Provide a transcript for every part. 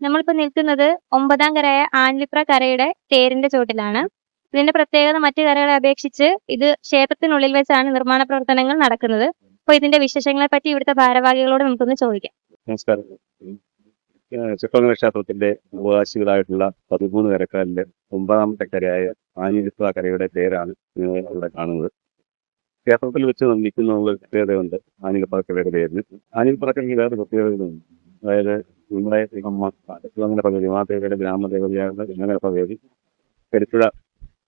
നമ്മളിപ്പോൾ നിൽക്കുന്നത് ഒമ്പതാം കരയായ ആഞ്ഞിലിപ്ര കരയുടെ തേരിന്റെ ചോട്ടിലാണ്. ഇതിന്റെ പ്രത്യേകത മറ്റു കരകളെ അപേക്ഷിച്ച് ഇത് ക്ഷേത്രത്തിനുള്ളിൽ വെച്ചാണ് നിർമ്മാണ പ്രവർത്തനങ്ങൾ നടക്കുന്നത്. അപ്പോൾ ഇതിന്റെ വിശേഷങ്ങളെ പറ്റി ഇവിടുത്തെ ഭാരവാഹികളോട് നമുക്കൊന്ന് ചോദിക്കാം. നമസ്കാരം. ചുക്കങ്ങര ക്ഷേത്രത്തിന്റെ അവകാശികളായിട്ടുള്ള 13 കരക്കാരിലെ 9ാമത്തെ കരയായ ആഞ്ഞിലിപ്ര കരയുടെ പേരാണ് നിങ്ങൾ ഇവിടെ കാണുന്നത്. ക്ഷേത്രത്തിൽ വെച്ച് നിൽക്കുന്ന ഒരു പ്രത്യേകതയുണ്ട് ആഞ്ഞിലിപ്ര കരയുടെ പേരിന്. ആഞ്ഞിലിപ്ര കരയ്ക്ക് വേറെ പ്രത്യേകതകളുണ്ട്. അതായത് നമ്മുടെ ചുവങ്ങര പകുതി മാതയുടെ ഗ്രാമദേവതയായ ചുവങ്ങര പകുതി കരുത്തുഴ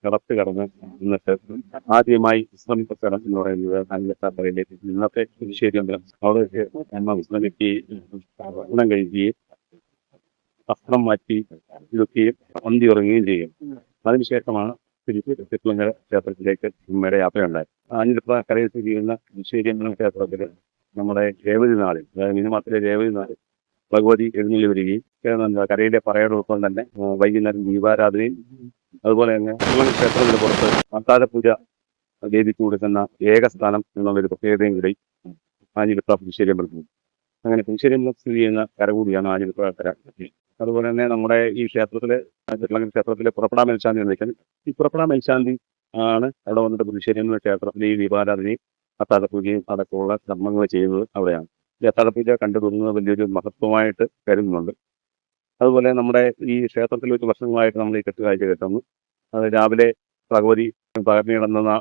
കടത്ത് കടന്ന് ഇന്നത്തെ ആദ്യമായി വിശ്രമിച്ച സ്ഥലം എന്ന് പറയുന്നത് ആഞ്ഞിലിപ്ര കരയിലേക്ക് ഇന്നത്തെ പുതുശ്ശേരി അമ്പലം അവിടെ വെച്ച് അമ്മ വിശ്രമിക്കുകയും ഭക്ഷണം കഴിക്കുകയും വസ്ത്രം മാറ്റി ഇടുക്കുകയും അന്തി ഉറങ്ങുകയും ചെയ്യും. അതിനുശേഷമാണ് തിരിച്ച് ചുറ്റുളങ്ങര ക്ഷേത്രത്തിലേക്ക് ഉമ്മയുടെ യാത്രയുണ്ടായി. ആഞ്ഞിലിപ്ര കരയിൽ സ്ഥിതി ചെയ്യുന്ന ശ്രീരംഗം ക്ഷേത്രത്തിൽ നമ്മുടെ രേവതി നാളിൽ, അതായത് മിനിമാസത്തിലെ രേവതി നാളിൽ ഭഗവതി എഴുന്നള്ളി വരികയും കരയിലെ പറയോടൊപ്പം തന്നെ വൈകുന്നേരം ദീപാരാധനയും അതുപോലെ തന്നെ ചുറ്റുളങ്ങര ക്ഷേത്രത്തിന്റെ പുറത്ത് അത്താഴപൂജ ദേവിക്ക് കൊടുക്കുന്ന ഏകസ്ഥാനം എന്നുള്ളൊരു പ്രത്യേകതയും കൂടി ആഞ്ഞിലിപ്ര പുതുശ്ശേരി അമ്പലത്തിൽ. അങ്ങനെ പുതുശ്ശേരി അമ്പലം സ്ഥിതി ചെയ്യുന്ന കര കൂടിയാണ് ആഞ്ഞിലിപ്ര കര. അതുപോലെ തന്നെ നമ്മുടെ ഈ ക്ഷേത്രത്തിലെ ചുറ്റുളങ്ങര ക്ഷേത്രത്തിലെ പുറപ്പെടാൻ മേൽശാന്തി എന്ന് വെച്ചാൽ ഈ പുറപ്പെടാൻ മേൽശാന്തി ആണ് അവിടെ വന്നിട്ട് പുതുശ്ശേരി എന്ന ക്ഷേത്രത്തിൽ ഈ ദീപാരാധനയും അത്താഴപൂജയും അടക്കമുള്ള കർമ്മങ്ങൾ ചെയ്യുന്നത് അവിടെയാണ്. ഈ അത്താഴപൂജ കണ്ടു തോന്നുന്നത് വലിയൊരു മഹത്വമായിട്ട് കരുതുന്നുണ്ട്. അതുപോലെ നമ്മുടെ ഈ ക്ഷേത്രത്തിൽ വെച്ച് വർഷങ്ങളായിട്ട് നമ്മൾ ഈ കെട്ടുകാഴ്ച കെട്ടുന്നു. അത് രാവിലെ ഭഗവതി പകർന്നു കിടന്ന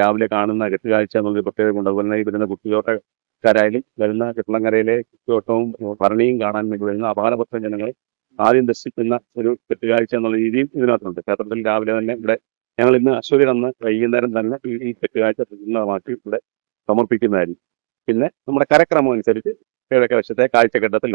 രാവിലെ കാണുന്ന കെട്ടുകാഴ്ച എന്നുള്ളൊരു പ്രത്യേകതയുണ്ട്. അതുപോലെ തന്നെ ഈ വരുന്ന കുട്ടിയോട്ടക്കാരായാലും വരുന്ന കെട്ടുളങ്ങരയിലെ കുട്ടിയോട്ടവും ഭരണിയും കാണാൻ വേണ്ടി വരുന്ന അപാരപക്ഷം ജനങ്ങൾ ആദ്യം ദർശിക്കുന്ന ഒരു കെട്ടുകാഴ്ച എന്നുള്ള രീതിയും ഇതിനകത്തുണ്ട്. ക്ഷേത്രത്തിൽ രാവിലെ തന്നെ ഇവിടെ ഞങ്ങൾ ഇന്ന് അശ്വതി അന്ന് വൈകുന്നേരം തന്നെ ഈ കെട്ടുകാഴ്ച പൂർണ്ണമാക്കി ഇവിടെ സമർപ്പിക്കുന്നതായിരിക്കും. പിന്നെ നമ്മുടെ കരക്രമം അനുസരിച്ച് കിഴക്കേ വശത്തെ കാഴ്ചഘട്ടത്തിൽ